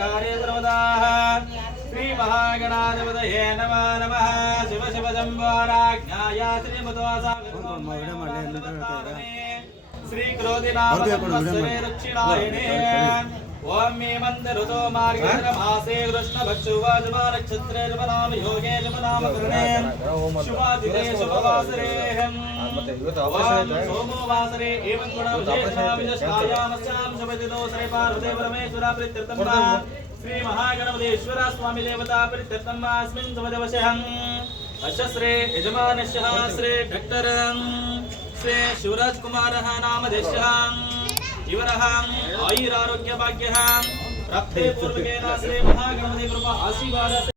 सर्वकार्ये सर्वदा श्री महागणाधिपतये नमः नमः शिव शिव शंभोराज्ञाय श्रीमतोऽसा श्री क्रोधिनाम संवत्सरे दक्षिणायने ओम मे मंदरुतो मार्गेन्द्र मासे कृष्ण भक्षुवा जमा नक्षत्रे जमनाम योगे जमनाम करणे शुभादिते शुभवासरे ओम सोमो वासरे एवं गुणं जेष्ठाविजष्टायामस्यां शुभदिदोसरे पार्वते परमेश्वरा प्रीत्यर्थं श्री महागणपतीश्वर स्वामी देवता प्रीत्यर्थं अस्मिन् शुभदिवसहं अशस्रे यजमानस्य श्री डॉक्टर श्री शिवराज कुमारः नामधेयः इवरः आयुरारोग्य भाग्यः प्राप्ते पूर्वकेन श्री महागणपति कृपा आशीर्वाद